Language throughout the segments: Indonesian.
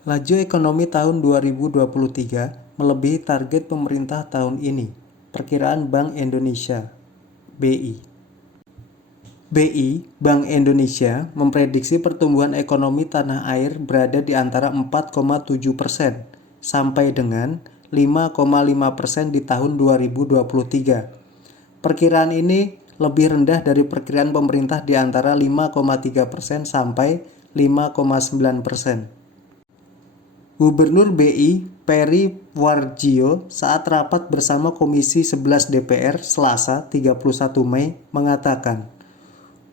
Laju ekonomi tahun 2023 melebihi target pemerintah tahun ini. Perkiraan Bank Indonesia (BI). Bank Indonesia, memprediksi pertumbuhan ekonomi tanah air berada di antara 4,7% sampai dengan 5,5% di tahun 2023. Perkiraan ini lebih rendah dari perkiraan pemerintah di antara 5,3% sampai 5,9%. Gubernur BI Peri Warjio saat rapat bersama Komisi 11 DPR Selasa 31 Mei mengatakan,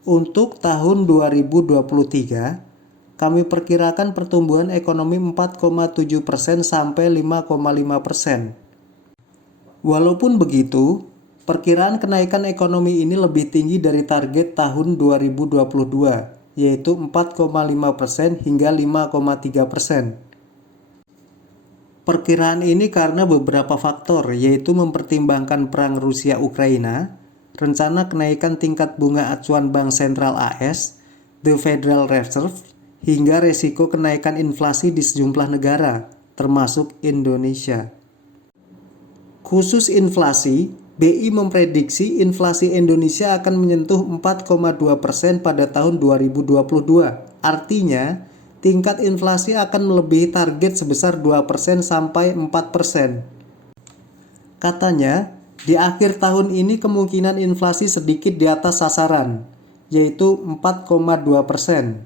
untuk tahun 2023, kami perkirakan pertumbuhan ekonomi 4,7% sampai 5,5%. Walaupun begitu, perkiraan kenaikan ekonomi ini lebih tinggi dari target tahun 2022, yaitu 4,5% hingga 5,3%. Perkiraan ini karena beberapa faktor, yaitu mempertimbangkan perang Rusia-Ukraina, rencana kenaikan tingkat bunga acuan Bank Sentral AS, The Federal Reserve, hingga resiko kenaikan inflasi di sejumlah negara, termasuk Indonesia. Khusus inflasi, BI memprediksi inflasi Indonesia akan menyentuh 4,2% pada tahun 2022. Artinya, tingkat inflasi akan melebihi target sebesar 2% sampai 4%. Katanya, di akhir tahun ini kemungkinan inflasi sedikit di atas sasaran, yaitu 4,2%.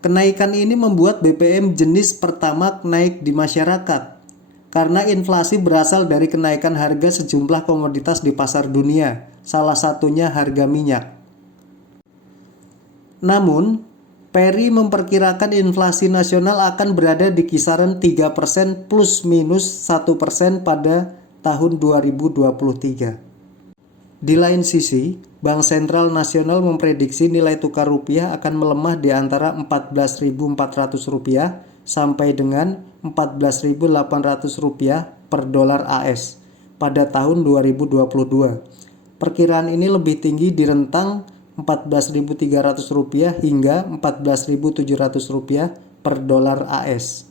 Kenaikan ini membuat BBM jenis Pertamax naik di masyarakat, karena inflasi berasal dari kenaikan harga sejumlah komoditas di pasar dunia, salah satunya harga minyak. Namun, Peri memperkirakan inflasi nasional akan berada di kisaran 3% plus minus 1% pada tahun 2023. Di lain sisi, Bank Sentral Nasional memprediksi nilai tukar rupiah akan melemah di antara Rp14.400 sampai dengan Rp14.800 per dolar AS pada tahun 2022. Perkiraan ini lebih tinggi di rentang Rp14.300 hingga Rp14.700 per dolar AS.